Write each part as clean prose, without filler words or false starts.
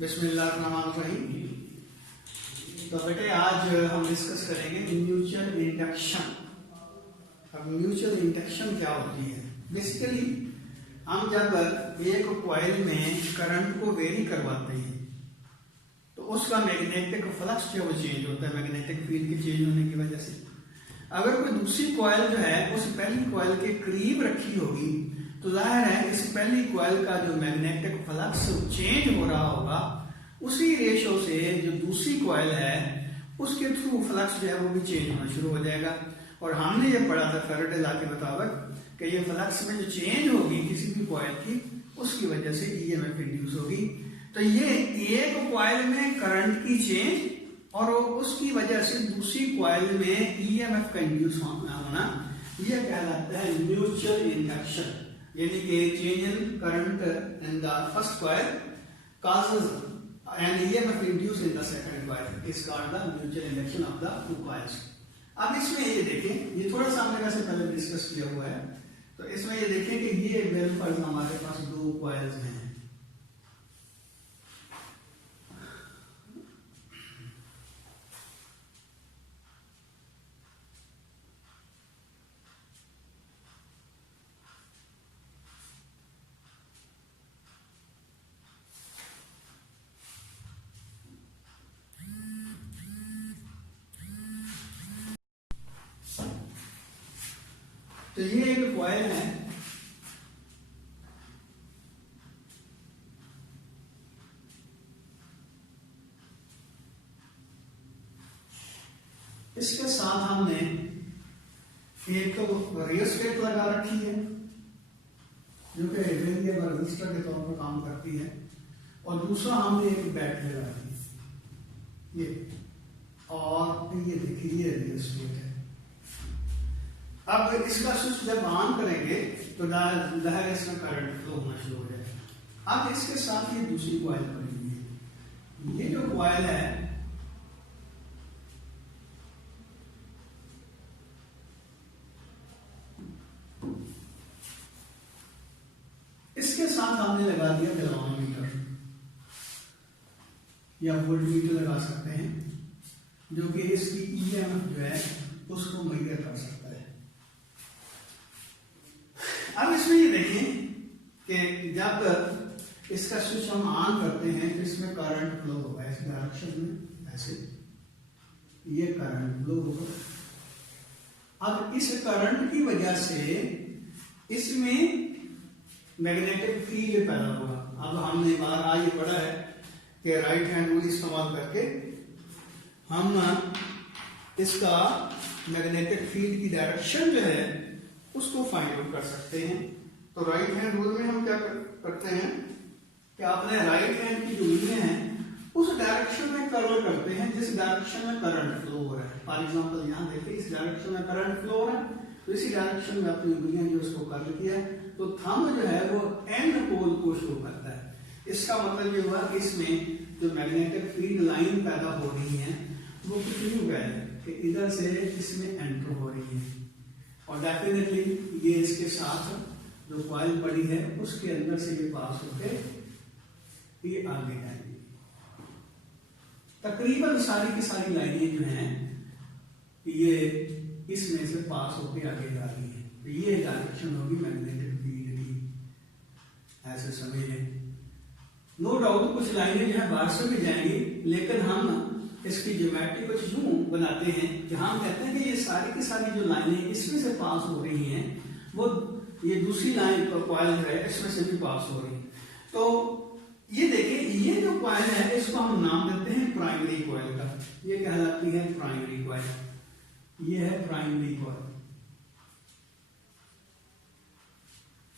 बिस्मिल्लाहिर्रहमानिर्रहीम। तो बेटे आज हम डिस्कस करेंगे म्यूचुअल इंडक्शन। अब म्यूचुअल इंडक्शन क्या होती है? बेसिकली हम जब एक कॉइल में करंट को वेरी करवाते हैं तो उसका मैग्नेटिक फ्लक्स जो चेंज होता है मैग्नेटिक फील्ड के चेंज होने की वजह से। अगर कोई दूसरी कॉइल जो है उस पहली कॉइल के करीब रखी होगी तो जाहिर है इस पहली कॉइल का जो मैग्नेटिक फ्लक्स चेंज हो रहा होगा उसी रेशो से जो दूसरी कॉइल है उसके थ्रू फ्लक्स जो है वो भी चेंज होना शुरू हो जाएगा। और हमने ये पढ़ा था फेरेडे लॉ के मुताबिक कि ये फ्लक्स में जो चेंज होगी किसी भी कॉइल की उसकी वजह से ईएमएफ इंड्यूस होगी। तो ये एक कॉइल में करंट की चेंज और उसकी वजह से दूसरी कॉइल में ईएमएफ का इंड्यूस होना यह कहलाता है म्यूचुअल इंडक्शन। यानी कि change in current in the first coil causes an EMF induced in the second coil is called the mutual induction of the two coils। अब इसमें ये देखें, ये थोड़ा सा हमने वैसे पहले डिस्कस किया हुआ है, तो इसमें ये देखें कि ये वेल पर हमारे पास दो कॉइल्स हैं। तो ये एक कॉइल है, इसके साथ हमने एक तो रियोस्टेट लगा रखी है जो कि वेरिएबल रजिस्टर के तौर पर काम करती है, और दूसरा हमने एक बैटरी लगा दी ये, और ये देखिए ये रियोस्टेट है। अब इसका स्विच जब ऑन करेंगे तो लहर इसमें करंट फ्लो होना शुरू हो जाएगा। अब इसके साथ ये दूसरी कॉइल पड़ी हुई है, ये जो कॉइल है इसके साथ हमने लगा दिया गैल्वेनोमीटर या वोल्टमीटर लगा सकते हैं जो कि इसकी ईएमएफ जो है उसको मेजर कर सकता है। अब इसमें ये देखें कि जब इसका स्विच हम ऑन करते हैं तो इसमें करंट फ्लो होगा इस डायरेक्शन में, ऐसे ये करंट फ्लो होगा। अब इस करंट की वजह से इसमें मैग्नेटिक फील्ड पैदा होगा। अब हमने बाहर आगे पढ़ा है कि राइट हैंड रूल इस्तेमाल करके हम इसका मैग्नेटिक फील्ड की डायरेक्शन जो है उसको फाइंड आउट कर सकते हैं। तो राइट हैंड रूल में हम क्या करते हैं कि अपने राइट हैंड की जो उंगलियां हैं उस डायरेक्शन में कर्व करते हैं जिस डायरेक्शन में करंट फ्लो हो रहा है। फॉर एग्जांपल यहाँ देखिए इस डायरेक्शन में करंट फ्लो हो रहा है तो इसी डायरेक्शन में अपनी उंगलियां जो उसको कर्व किया है तो थंब जो है वो एंड पोल को शो करता है। इसका मतलब ये हुआ कि इसमें जो मैग्नेटिक फील्ड लाइन पैदा हो रही है वो कुछ नहीं हुआ है कि इधर से इसमें एंटर हो रही है, और डेफिनेटली ये इसके साथ जो कॉइल पड़ी है उसके अंदर से ये पास होकर ये आगे जाएंगे। तकरीबन सारी की सारी लाइनें जो हैं ये इसमें से पास होकर आगे जा रही है। तो ये डायरेक्शन होगी मैग्नेटिक फील्ड की, ऐसे समझिए। नो डाउट कुछ लाइनें जो है बाहर से भी जाएंगी, लेकिन हम इसकी ज्योमेट्री कुछ यूं बनाते हैं कि हम कहते हैं कि ये सारी की सारी जो लाइनें इसमें से पास हो रही हैं वो ये दूसरी लाइन कॉइल है इसमें से भी पास हो रही है। तो ये देखिए ये जो कॉइल है इसको हम नाम देते हैं प्राइमरी कॉइल का, ये कहलाती है प्राइमरी कॉइल। ये है प्राइमरी कॉइल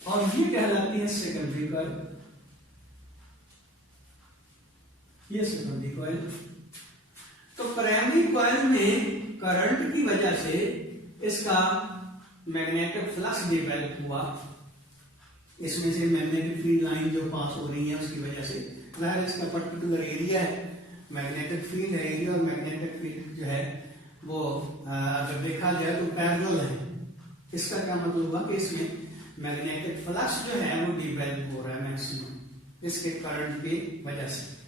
और ये कहलाती है सेकेंडरी कॉइल, ये सेकेंडरी कॉइल। तो प्राइमरी कॉइल में करंट की वजह से इसका मैग्नेटिक फ्लक्स डेवलप हुआ, इसमें से मैग्नेटिक फील्ड लाइन जो पास हो रही है उसकी वजह से जाहिर इसका पर्टिकुलर एरिया है मैग्नेटिक फील्ड है, एरिया और मैग्नेटिक फील्ड जो है वो अगर देखा जाए तो पैरेलल है। इसका क्या मतलब हुआ कि इसमें मैग्नेटिक फ्लक्स जो है वो डेवलप हो रहा है मैक्सिमम, इसके करंट की वजह से।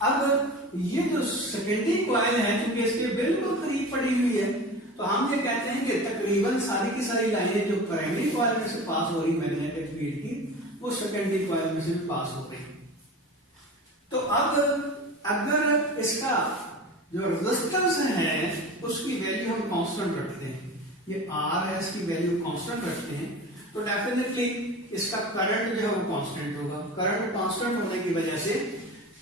अब ये जो सेकेंडरी कॉइल है क्योंकि इसके बिल्कुल करीब पड़ी हुई है, तो हम ये कहते हैं कि तकरीबन सारी की सारी लाइनें जो प्राइमरी कॉइल में से पास हो रही मैग्नेटिक फील्ड की, वो सेकेंडरी कॉइल में से भी पास हो रही। तो अब अगर इसका जो रेजिस्टेंस है उसकी वैल्यू हम कांस्टेंट रखते हैं, ये R है, इसकी वैल्यू कांस्टेंट रखते हैं, तो डेफिनेटली इसका करंट जो है वो कांस्टेंट होगा। करंट कांस्टेंट होने की वजह से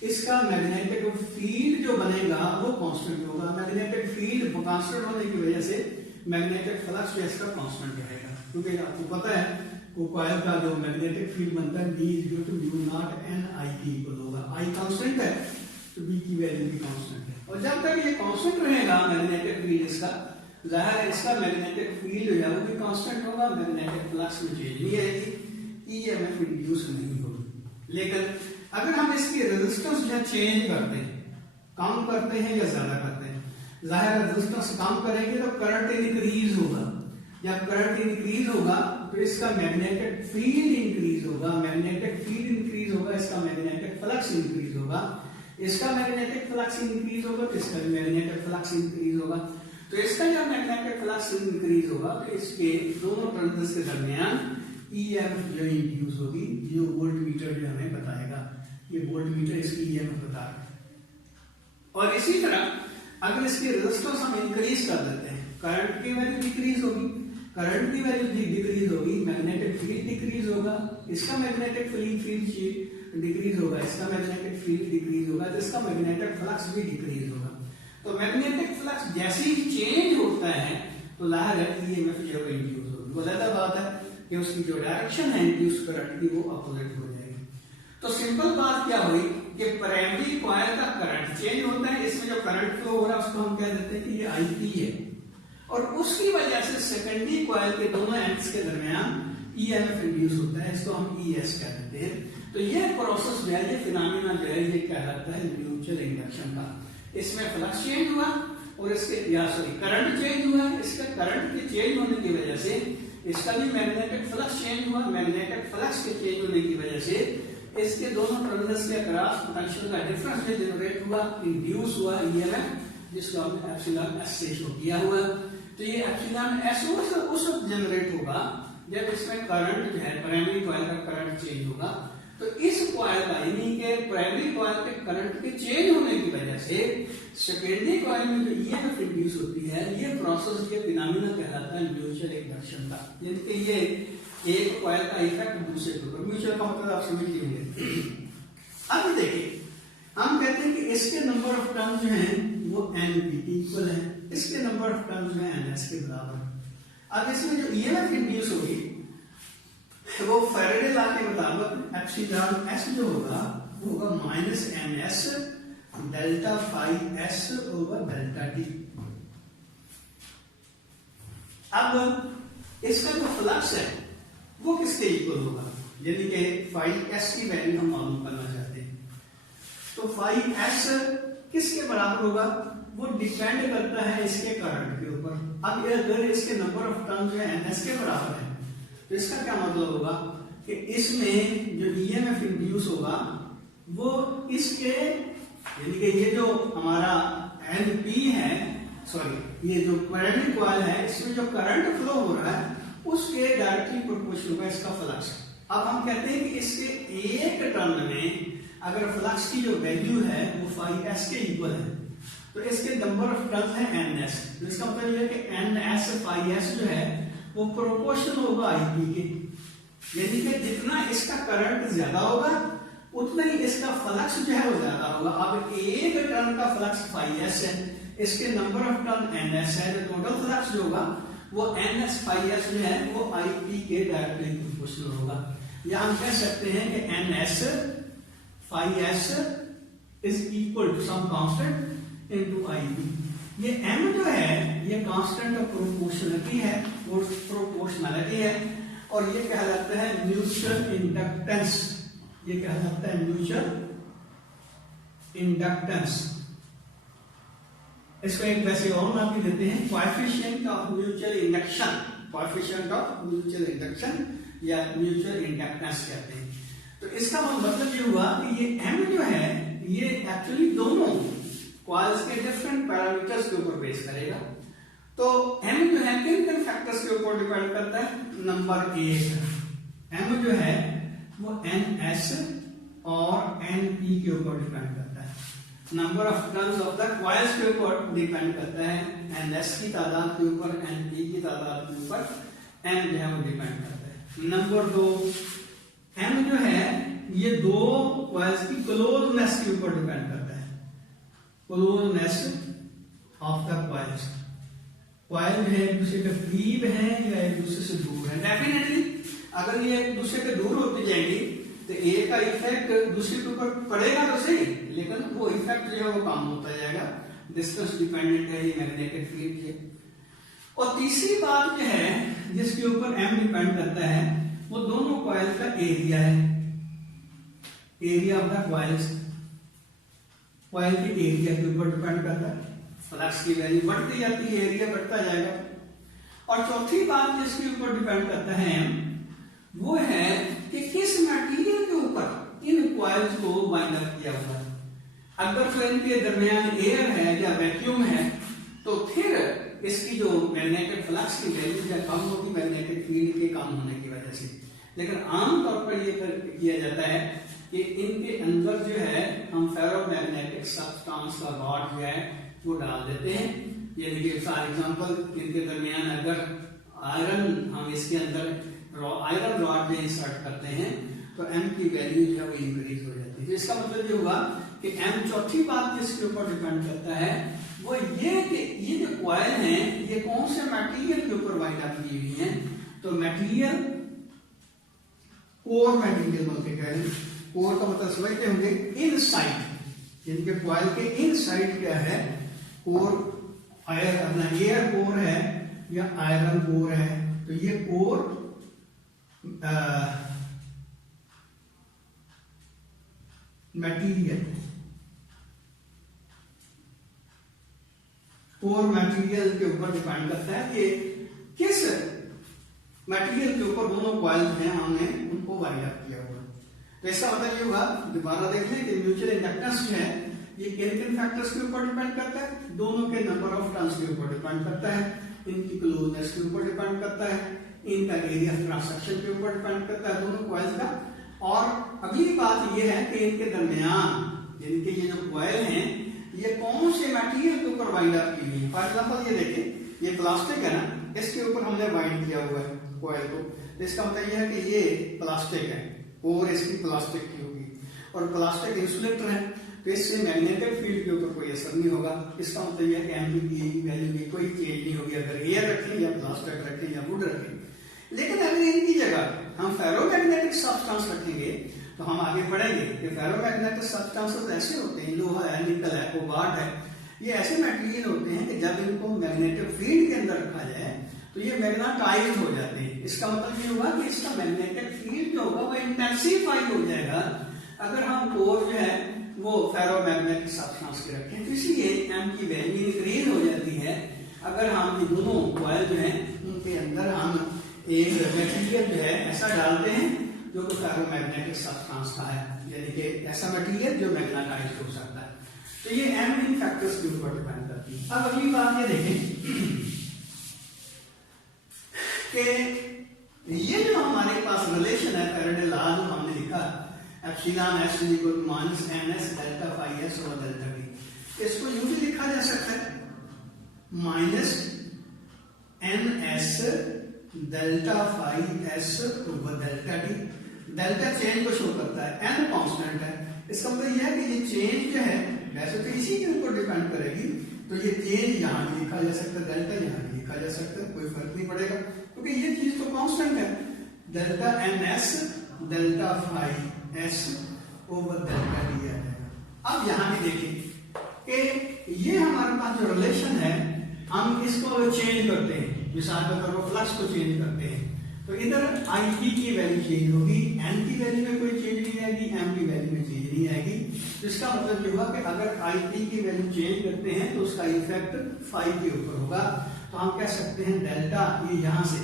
इसका मैग्नेटिक फील्ड जो बनेगा वो कांस्टेंट होगा। मैग्नेटिक फील्ड कांस्टेंट होने की वजह से मैग्नेटिक फ्लक्स जो इसका कांस्टेंट रहेगा, क्योंकि आपको पता है वो कॉइल का जो मैग्नेटिक फील्ड बनता है B = μ0 n होगा। I कांस्टेंट है तो B की वैल्यू भी कांस्टेंट है, और जब तक ये कांस्टेंट रहेगा मैग्नेटिक फील्ड इसका, जाहिर है इसका मैग्नेटिक फील्ड जो है वो भी कांस्टेंट होगा, मैग्नेटिक फ्लक्स में चेंज नहीं आएगी, EMF इंड्यूस नहीं होगी। लेकिन अगर हम इसकी रेजिस्टेंस जो चेंज करते हैं, कम करते हैं या ज्यादा करते हैं, जाहिर रेजिस्टेंस कम करेंगे तो करंट इंक्रीज होगा। जब करंट इंक्रीज होगा तो इसका मैग्नेटिक फील्ड इंक्रीज होगा, मैग्नेटिक फील्ड इंक्रीज होगा, इसका मैग्नेटिक फ्लक्स इंक्रीज होगा, इसका मैग्नेटिक फ्लक्स इंक्रीज होगा तो इसका मैग्नेटिक फ्लक्स इंक्रीज होगा। तो इसका जब मैग्नेटिक फ्लक्स इंक्रीज होगा तो इसके दोनों टर्मिनल्स के दरमियान EMF जो इंड्यूस होगी, जो वोल्टमीटर जो हमें बताएगा, ये वोल्टमीटर इसकी EMF बता रहा है। और इसी तरह अगर इसकी रेजिस्टेंस हम इंक्रीज कर देते हैं, करंट की वैल्यू डिक्रीज होगी, करंट की वैल्यू डिक्रीज होगी, मैग्नेटिक फील्ड डिक्रीज होगा, इसका मैग्नेटिक फील्ड डिक्रीज होगा, इसका मैग्नेटिक फील्ड डिक्रीज होगा, तो इसका मैग्नेटिक फ्लक्स भी डिक्रीज होगा। तो मैग्नेटिक फ्लक्स जैसे ही चेंज होता है तो जाहिर है EMF जो है इंड्यूस होगी। वो अलग बात है कि उसकी जो डायरेक्शन है इंड्यूस करंट की वो अपोजिट हो जाएगी। तो सिंपल बात क्या हुई कि प्राइमरी कॉइल का करंट चेंज होता है, इसमें जो करंट फ्लो हो रहा है उसको हम कह देते हैं कि ये IP है, और उसकी वजह से सेकेंडरी कॉइल के दोनों एंड्स के दरमियान EMF इंड्यूस होता है, इसको हम ES कह देते हैं। तो ये प्रोसेस जो है, ये फिनोमेना जो है, ये कहलाता है म्यूचुअल इंडक्शन का। इसमें फ्लक्स चेंज हुआ और इसके करंट चेंज हुआ, इसके करंट के चेंज होने की वजह से इसका भी मैग्नेटिक फ्लक्स चेंज हुआ, मैग्नेटिक फ्लक्स के चेंज होने की वजह से इसके दोनों टर्मिनल्स के अक्रॉस पोटेंशियल का डिफरेंस जो जनरेट हुआ, इंड्यूस हुआ EMF, जिसको हमने एप्सिलॉन S से शो किया हुआ। तो ये एप्सिलॉन S उस वक्त जनरेट होगा जब इसमें करंट जो है प्राइमरी कॉइल का करंट चेंज होगा। तो इस कॉइल का यानी कि प्राइमरी कॉइल के करंट के चेंज होने की वजह से सेकेंडरी कॉइल में जो EMF इंड्यूस होती है, ये प्रोसेस, ये फिनोमेना कहलाता है म्यूचुअल इंडक्शन का। यानी कि ये एक कॉइल का इफेक्ट दूसरे के ऊपर, म्यूचुअल का मतलब आप समझ लीजिए। अब देखिए हम कहते हैं कि इसके नंबर ऑफ टर्म्स जो हैं वो NP इक्वल है, इसके नंबर ऑफ टर्म्स जो है NS के बराबर। अब इसमें जो EMF इंड्यूस होगी वो फैराडे लॉ के मुताबिक एप्सिलॉन S जो होगा वो होगा -ns delta phi S over delta T। अब इसका जो फ्लक्स है वो किसके इक्वल होगा, यानी कि फाई S की वैल्यू हम मालूम करना चाहते हैं। तो फाई S किसके बराबर होगा, वो डिपेंड करता है इसके करंट के ऊपर। अब अगर इसके नंबर ऑफ टर्म्स जो है NS के बराबर है तो इसका क्या मतलब होगा कि इसमें जो EMF इंड्यूस होगा वो इसके, यानी कि ये जो हमारा NP है, सॉरी ये जो प्राइमरी कॉइल है, इसमें जो करंट फ्लो हो रहा है उसके डायरेक्टली प्रोपोर्शनल होगा इसका फ्लक्स। अब हम कहते हैं कि इसके एक टर्म में अगर फ्लक्स की जो वैल्यू है वो फाई S के इक्वल है तो इसके नंबर ऑफ टर्म्स है NS। तो इसका मतलब ये है कि NS फाई S जो है वो प्रोपोर्शनल होगा IP के, यानी कि जितना इसका करंट ज्यादा होगा उतना ही इसका फ्लक्स जो है वो ज्यादा होगा। अब एक टर्न का फ्लक्स फाई S है, इसके नंबर ऑफ टर्न NS है, तो टोटल फ्लक्स जो होगा वो NS फाई S जो है वो IP के डायरेक्टली प्रोपोर्शनल होगा। या हम कह सकते हैं कि NS phi S is equal to some constant into IP। ये M जो है ये कांस्टेंट ऑफ प्रोपोर्शनलिटी है, वो प्रोपोर्शनलिटी है, और ये कहलाता है म्यूचुअल इंडक्टेंस। ये कहलाता है म्यूचुअल इंडक्टेंस। इसको एक वैसे और नाम भी देते हैं coefficient of mutual induction, coefficient of mutual induction या म्यूचुअल इंडक्टेंस कहते हैं। तो इसका मतलब ये हुआ कि ये m जो है ये एक्चुअली दोनों कॉइल्स के डिफरेंट पैरामीटर्स के ऊपर बेस करेगा। तो m जो है किन किन फैक्टर्स के ऊपर डिपेंड करता है? नंबर 1 m जो है वो ns और np के ऊपर डिपेंड करता है। Number of turns of the coils के ऊपर डिपेंड करता है, ns की तादाद के ऊपर, np की तादाद के ऊपर m जो है वो डिपेंड करता है। नंबर 2 m जो है ये दो कॉइल्स की क्लोजनेस के ऊपर डिपेंड करता है। Closeness of the coils, coil जो है एक दूसरे के करीब है या एक दूसरे से दूर है। डेफिनेटली अगर ये एक दूसरे के दूर होती जाएंगी तो एक का इफेक्ट दूसरे के ऊपर पड़ेगा तो सही, लेकिन वो इफेक्ट जो है वो कम होता जाएगा। डिस्टेंस डिपेंडेंट है ये मैग्नेटिक फील्ड है। और तीसरी बात जो है जिसके ऊपर m डिपेंड करता है वो दोनों कॉइल का एरिया है। Area of the coils, coil के एरिया के ऊपर डिपेंड करता है। फ्लक्स की वैल्यू बढ़ती जाती है, एरिया बढ़ता जाएगा। और चौथी बात जिसके ऊपर डिपेंड करता है वो है कि किस मटेरियल के ऊपर इन कॉइल्स को बाइंड अप किया हुआ है। अगर तो इनके दरमियान एयर है या वैक्यूम है तो फिर इसकी जो मैग्नेटिक फ्लक्स की वैल्यू या कम होगी मैग्नेटिक फील्ड के कम होने की वजह से। लेकिन आमतौर पर यह किया जाता है कि इनके अंदर जो है हम फेरोमैग्नेटिक सब्सटेंस का रॉड जो है वो डाल देते हैं। यानी कि फॉर एग्जांपल इनके दरमियान अगर आयरन हम इसके अंदर आयरन रॉड में इंसर्ट करते हैं तो m की वैल्यू जो है वो इंक्रीज हो जाती है। इसका मतलब ये हुआ कि m चौथी बात जिसके ऊपर डिपेंड करता है वो ये कि ये जो कॉइल हैं ये कौन से मटेरियल के ऊपर वाइंड अप की हुई हैं। तो मटेरियल, कोर मटेरियल बोलते हैं। कोर का मतलब समझते होंगे इनसाइड, जिनके कॉइल के इनसाइड क्या है, कोर अपना एयर कोर है या आयरन कोर है। तो ये कोर मटेरियल, कोर मटेरियल के ऊपर डिपेंड करता है कि किस मटेरियल के ऊपर दोनों कॉइल्स हैं हमने उनको वाइंड अप किया हुआ। तो इसका मतलब ये हुआ, दोबारा देख लें कि म्यूचुअल इंडक्टेंस जो है ये किन किन फैक्टर्स के ऊपर डिपेंड करता है? दोनों के नंबर ऑफ टर्न्स के ऊपर डिपेंड करता है, इनकी क्लोजनेस के ऊपर डिपेंड करता है, इनका एरिया ऑफ क्रॉस सेक्शन के ऊपर डिपेंड करता है दोनों कॉइल्स का। और अगली बात ये है कि इनके दरमियान जिनके ये जो कॉइल हैं ये कौन से मटेरियल के ऊपर वाइंड अप की हुई है। फॉर एग्जांपल ये देखिए, ये प्लास्टिक है ना, इसके ऊपर हमने वाइंड किया हुआ है कॉइल को। इसका मतलब ये है कि ये प्लास्टिक है और इसकी प्लास्टिक की होगी, और प्लास्टिक इंसुलेटर है तो इससे मैग्नेटिक फील्ड के ऊपर कोई असर नहीं होगा। इसका मतलब यह है कि m की वैल्यू में कोई चेंज नहीं होगी अगर एयर रखें या प्लास्टिक रखें या वुड रखें। लेकिन अगर इनकी जगह हम फेरोमैग्नेटिक सब्सटेंस रखेंगे तो हम आगे पढ़ेंगे कि फेरोमैग्नेटिक सब्सटेंसेस ऐसे होते हैं, लोहा है, निकल है, कोबाल्ट है, ये ऐसे मटेरियल होते हैं कि जब इनको मैग्नेटिक फील्ड के अंदर रखा जाए तो ये मैग्नेटाइज हो जाते हैं। इसका मतलब ये हुआ कि इसका मैग्नेटिक फील्ड जो होगा वो इंटेंसिफाई हो जाएगा अगर हम कोर जो है वो फेरोमैग्नेटिक सब्सटेंस के रखें। तो इसलिए m की वैल्यू इंक्रीज हो जाती है अगर हम ये दोनों कॉइल जो है उनके अंदर हम एक मटेरियल जो है ऐसा डालते हैं जो कि फेरोमैग्नेटिक सब्सटेंस का है, यानी कि ऐसा मटेरियल जो मैग्नेटाइज हो सकता है। तो ये m इन फैक्टर्स के ऊपर डिपेंड करती है। अब अगली बात ये देखें कि ये जो हमारे पास रिलेशन है फैराडे लॉ जो हमने लिखा epsilon s minus ns delta phi s और डेल्टा t, इसको यूं भी लिखा जा सकता है minus ns delta phi s over delta t। Delta change को शो करता है, n कांस्टेंट है। इसका मतलब यह है कि ये चेंज जो है वैसे तो इसी के ऊपर डिपेंड करेगी, तो ये चेंज यहाँ भी लिखा जा सकता है, डेल्टा यहाँ भी लिखा जा सकता है, कोई फर्क नहीं पड़ेगा क्योंकि ये चीज तो कांस्टेंट है। Delta ns delta phi s over delta t आ जाएगा। अब यहाँ भी देखिए कि ये हमारे पास जो रिलेशन है हम इसको चेंज करते हैं, मिसाल के तौर पर फ्लक्स को चेंज करते हैं तो इधर Ip की वैल्यू चेंज होगी, n की वैल्यू में कोई चेंज नहीं आएगी, m की वैल्यू में चेंज नहीं आएगी। तो इसका मतलब ये हुआ कि अगर Ip की वैल्यू चेंज करते हैं तो उसका इफेक्ट फाई के ऊपर होगा। तो हम कह सकते हैं डेल्टा, ये यहां से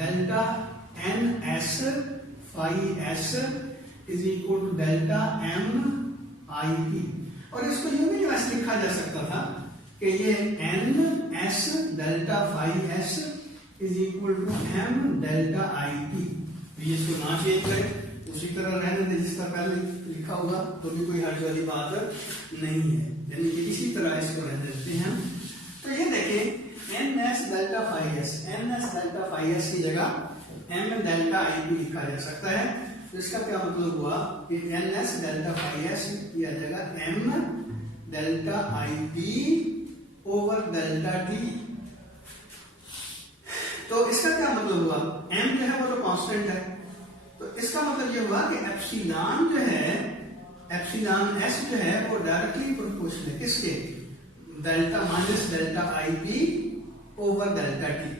delta ns phi s is equal to delta M I P. और इसको यूं भी वैसे लिखा जा सकता था कि ये N S delta phi S is equal to M delta I P. ये इसको ना चेंज करें, उसी तरह रहने दें जिसका पहले लिखा होगा, तो भी कोई हर्ज वाली बात नहीं है, यानी कि इसी तरह इसको रहने देते हैं। तो ये देखें N S delta phi S, N S delta phi S की जगह एम डेल्टा आई पी लिखा जा सकता है। तो इसका क्या मतलब हुआ कि N S delta phi S की जगह M delta I P over delta T. तो इसका क्या मतलब हुआ, m जो है वो तो कांस्टेंट है, तो इसका मतलब ये हुआ कि एप्सिलॉन जो है, एप्सिलॉन s जो है वो डायरेक्टली प्रोपोर्शनल है किसके, delta minus delta I P over delta T.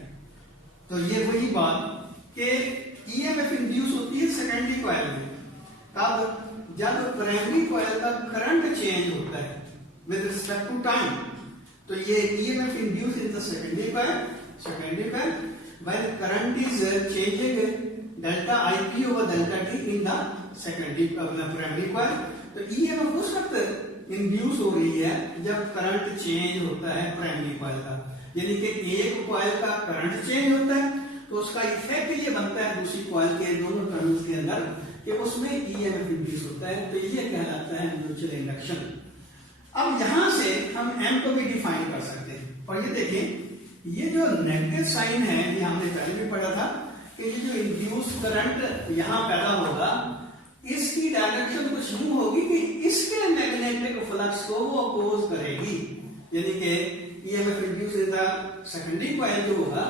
तो ये वही बात कि ईएमएफ इंड्यूस होती है सेकेंडरी कॉइल में, तब जब प्राइमरी कॉइल का करंट चेंज होता है विद रिस्पेक्ट टू टाइम। तो ये EMF induce in the secondary coil when current is changing delta IP over delta T in the secondary primary coil। तो EMF उस वक्त इंड्यूस हो रही है जब करंट चेंज होता है प्राइमरी कॉइल का, यानी कि एक कॉइल का करंट चेंज होता है तो उसका इफेक्ट ये बनता है दूसरी कॉइल के दोनों टर्मिनल्स के अंदर कि उसमें EMF इंड्यूस होता है। तो ये कहलाता है म्यूचुअल इंडक्शन। अब यहां से हम M को भी डिफाइन कर सकते हैं, और ये देखें ये जो नेगेटिव साइन है, ये हमने पहले भी पढ़ा था कि ये जो इंड्यूस करंट यहां पैदा होगा इसकी डायरेक्शन कुछ यूं होगी कि इसके मैग्नेटिक फ्लक्स को वो अपोज करेगी, यानी कि EMF induce in the secondary coil जो होगा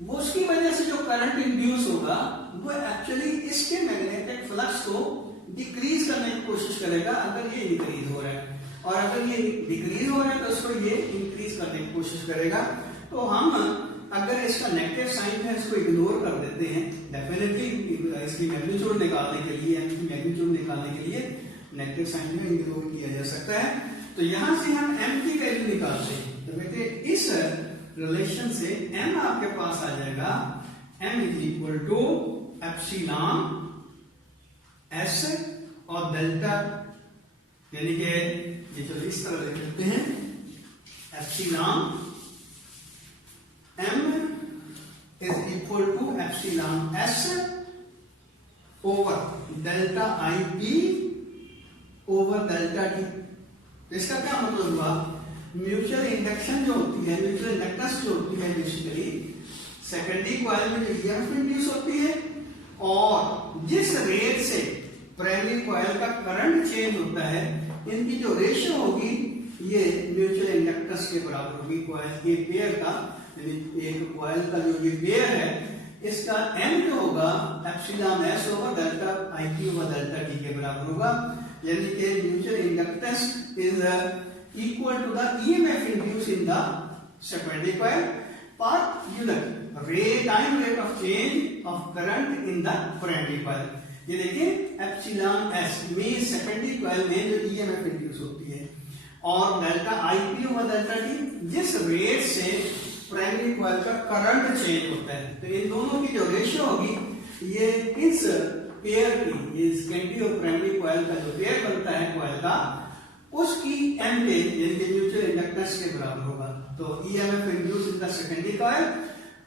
वो उसकी वजह से जो करंट इंड्यूस होगा वो एक्चुअली इसके मैग्नेटिक फ्लक्स को डिक्रीज करने की कोशिश करेगा अगर ये इंक्रीज हो रहा है, और अगर ये डिक्रीज हो रहा है तो उसको ये इंक्रीज करने की कोशिश करेगा। तो हम अगर इसका नेगेटिव साइन है इसको इग्नोर कर देते हैं, डेफिनेटली इसकी मैग्नीट्यूड निकालने के लिए, इसकी मैग्नीट्यूड निकालने के लिए नेगेटिव साइन में इग्नोर किया जा सकता है। तो यहां से हम m की वैल्यू निकालते हैं, तो बेटे इस रिलेशन से m आपके पास आ जाएगा m is equal to epsilon s और डेल्टा, यानी कि ये चलो इस तरह लिख लेते हैं epsilon m is equal to epsilon s over delta ip over delta t। तो इसका क्या मतलब हुआ, म्यूचुअल इंडक्शन जो होती है, म्यूचुअल इंडक्टेंस जो होती है बेसिकली सेकेंडरी कॉइल में जो ईएमएफ इंड्यूस होती है और जिस रेट से प्राइमरी कॉइल का करंट चेंज होता है, इनकी जो रेशियो होगी ये म्यूचुअल इंडक्टेंस के बराबर होगी कॉइल के पेयर का, एक कॉइल का जो ये पेयर है इसका m जो होगा एप्सिलॉन s होगा delta IP over delta t के बराबर होगा, यानी कि mutual inductance is equal to the EMF induce in the secondary coil per unit time rate of change of current in the primary coil. ये देखिए epsilon s में secondary coil में जो EMF इंड्यूस होती है और delta IP over delta t जिस rate से प्राइमरी कॉइल का करंट चेंज होता है, तो इन दोनों की जो रेशियो होगी ये इस पेयर की, ये सेकेंडरी और प्राइमरी कॉइल का जो पेयर बनता है कॉइल का उसकी m के यानी कि म्यूचुअल इंडक्टेंस के बराबर होगा। तो EMF induce in the secondary coil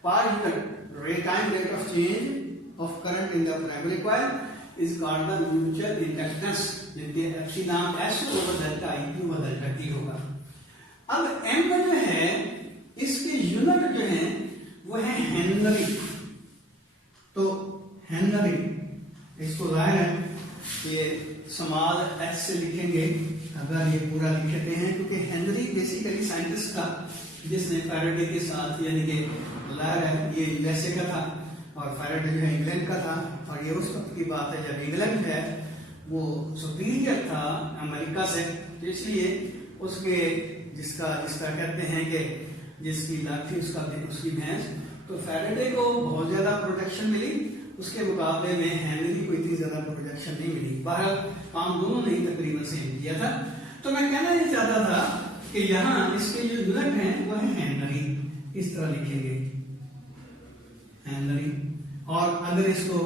per unit time rate of change of current in the primary coil is called the mutual inductance, जिसके epsilon s over delta IP over delta t होगा। अब m का जो है इसके unit जो है वो है हेनरी। तो हेनरी इसको जाहिर है ये स्मॉल h से लिखेंगे अगर ये पूरा लिखते हैं, क्योंकि हेनरी बेसिकली साइंटिस्ट था जिसने फैराडे के साथ, यानी कि लहर है ये यूएसए का था और फैराडे जो है इंग्लैंड का था, और ये उस वक्त की बात है जब इंग्लैंड है वो सुपीरियर था अमेरिका से, तो इसलिए उसके जिसका कहते हैं कि जिसकी लाठी उसकी भैंस, तो फैराडे को बहुत ज्यादा प्रोटेक्शन मिली, उसके मुकाबले में हेनरी को इतनी ज्यादा प्रोटेक्शन नहीं मिली। बहरहाल काम दोनों ने तकरीबन सेम किया था। तो मैं कहना ये चाहता था कि यहाँ इसके जो यूनिट है वो है हेनरी, इस तरह लिखेंगे हेनरी, और अगर इसको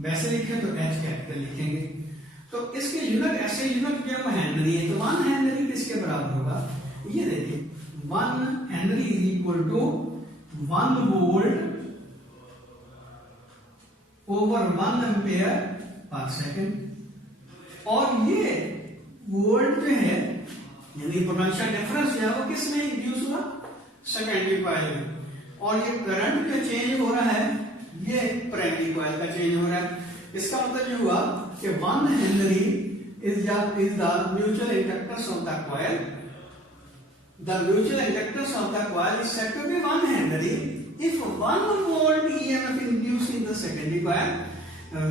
वैसे लिखे तो एच कैपिटल लिखेंगे। तो इसके यूनिट ऐसे यूनिट क्या वो हेनरी है, तो 1 हेनरी किसके बराबर होगा, ये देखिए 1 henry is equal to 1 volt over 1 ampere per second. और ये वोल्ट जो है यानी पोटेंशियल डिफरेंस जो है वो किस में इंड्यूस हुआ, सेकेंडरी कॉइल में। और ये करंट जो चेंज हो रहा है ये प्राइमरी कॉइल का चेंज हो रहा है। इसका मतलब ये हुआ कि 1 henry is the mutual inductance of the coil. The mutual inductance of the coil is said to be 1 Henry if 1 volt EMF induced in the secondary coil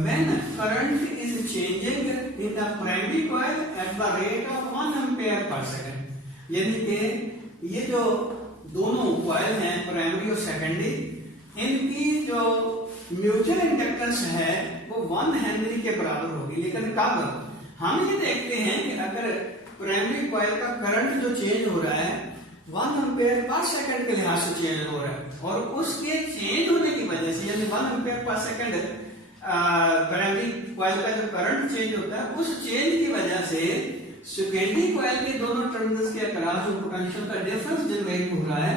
when current is changing in the primary coil at the rate of 1 ampere per second। यानी कि ये जो दोनों coil हैं primary और secondary, इनकी जो mutual inductance है वो 1 हेनरी के बराबर होगी। लेकिन कब हम ये देखते हैं कि अगर प्राइमरी कॉइल का करंट जो चेंज हो रहा है 1 एम्पेयर पर सेकंड के लिहाज से चेंज हो रहा है, और उसके चेंज होने की वजह से यानी 1 ampere per second primary coil का जो करंट चेंज होता है उस चेंज की वजह से सेकेंडरी कॉइल के दोनों टर्मिनल्स के अक्रॉस जो पोटेंशियल का डिफरेंस जनरेट हो रहा है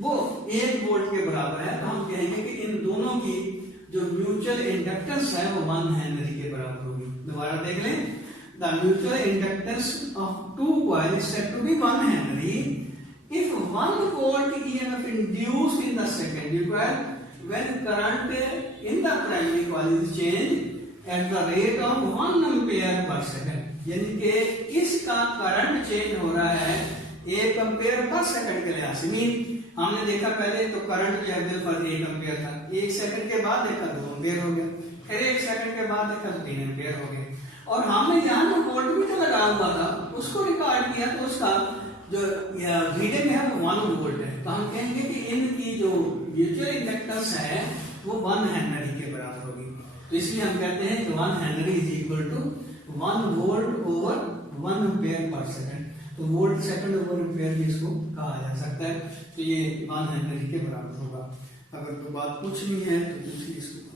वो 1 वोल्ट के बराबर है। तो हम कहेंगे कि इन दोनों की जो म्यूचुअल इंडक्टेंस है वो 1 हेनरी के बराबर होगी। दोबारा देख लें, the mutual inductance of two coils is said to be 1 Henry if 1 volt EMF induced in the secondary coil when current in the primary coil is changed at the rate of 1 ampere per second। यानी कि इसका current change हो रहा है 1 ampere per second के लिहाज से। Mean हमने देखा पहले तो करंट जो है बिल्कुल 1 एम्पेयर था, 1 सेकंड के बाद देखा 2 एम्पेयर हो गया, फिर 1 सेकंड के बाद देखा 3 एम्पेयर हो गया। और हमने यहाँ जो वोल्टमीटर लगा हुआ था उसको रिकॉर्ड किया तो उसका जो रीडिंग है वो 1 वोल्ट है। तो हम कहेंगे कि इनकी जो म्यूचुअल इंडक्टेंस है वो 1 हेनरी के बराबर होगी। तो इसलिए हम कहते हैं कि 1 henry is equal to 1 volt over 1 ampere per second. तो वोल्ट सेकंड ओवर एम्पेयर भी इसको कहा जा सकता है। तो ये 1 हेनरी के बराबर होगा। अगर कोई बात पूछनी है तो पूछिए इसको।